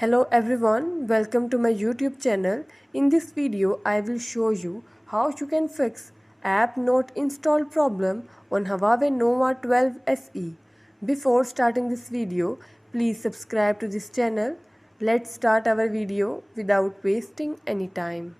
Hello everyone, welcome to my YouTube channel. In this video, I will show you how you can fix app not installed problem on Huawei Nova 12 SE. Before starting this video, please subscribe to this channel. Let's start our video without wasting any time.